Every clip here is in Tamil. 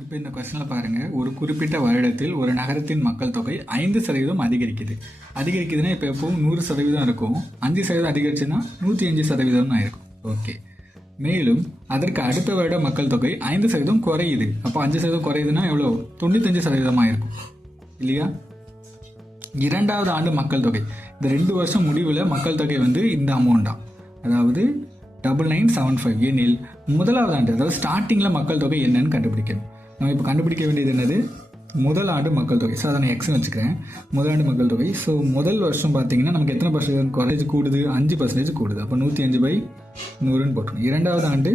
இப்போ இந்த கொஸ்டினில் பாருங்கள், ஒரு குறிப்பிட்ட வருடத்தில் ஒரு நகரத்தின் மக்கள் தொகை 5% அதிகரிக்குது. அதிகரிக்குதுன்னா இப்போ எப்பவும் 100% இருக்கும். 5% அதிகரிச்சுன்னா 105% ஆயிருக்கும். ஓகே. மேலும் அதற்கு அடுத்த வருட மக்கள் தொகை 5% குறையுது. அப்போ 5% குறையுதுன்னா எவ்வளோ? 95% ஆயிருக்கும் இல்லையா? இரண்டாவது ஆண்டு மக்கள் தொகை, இந்த 2 வருஷம் முடிவில் மக்கள் தொகை வந்து இந்த அமௌண்ட் தான், அதாவது 9975 எனில் முதலாவது ஆண்டு, அதாவது ஸ்டார்டிங்கில் மக்கள் தொகை என்னன்னு கண்டுபிடிக்கணும். நம்ம இப்போ கண்டுபிடிக்க வேண்டியது என்னது? முதல் ஆண்டு மக்கள் தொகை. ஸோ அதை நான் எக்ஸ்னு வச்சுக்கிறேன். முதலாண்டு மக்கள் தொகை. ஸோ முதல் வருஷம் பார்த்தீங்கன்னா நமக்கு எத்தனை பர்சன்டேஜ் கூடுது? 5% கூடுது. அப்போ 105/100ன்னு போட்டுருணும். இரண்டாவது ஆண்டு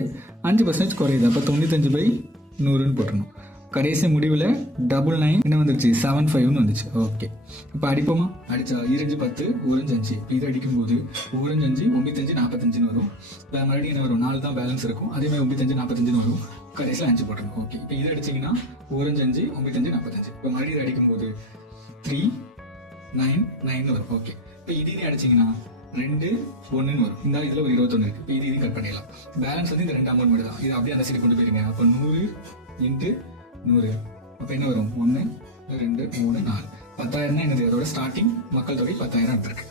5% குறையுது. அப்போ 95/100ன்னு போட்டுருணும். கடைசி முடிவில் 99 என்ன வந்துருச்சு? 75ன்னு வந்துச்சு. ஓகே, இப்போ அடிப்போமா? அடிச்சா 2 10 5. இது அடிக்கும்போது 5 95 45ன்னு வரும். மறுபடியும் என்ன வரும்? 4 தான் பேலன்ஸ் இருக்கும். அதே மாதிரி 95 45ன்னு வரும். கடைசியில் 5 போட்டுருணும். ஓகே, இப்போ இது அடிச்சிங்கன்னா 5 95 45. இப்போ மறுபடியும் அடிக்கும்போது 3 9 9ன்னு வரும். ஓகே, இப்போ இதையும் அடிச்சிங்கன்னா 2 1ன்னு வரும். இந்த இதில் ஒரு 21 இருக்குது. இப்போ இதையும் கட் பண்ணிடலாம். பேலன்ஸ் வந்து இந்த 2 அமௌண்ட் மட்டும் தான். இது அப்படியே அந்த சைடு கொண்டு போயிருங்க. அப்போ 100 × 100. அப்போ என்ன வரும்? 1 2 3 4 10,000 தான் என்னது? அதோட ஸ்டார்டிங் மக்கள் தொகை 10,000 இருக்கு.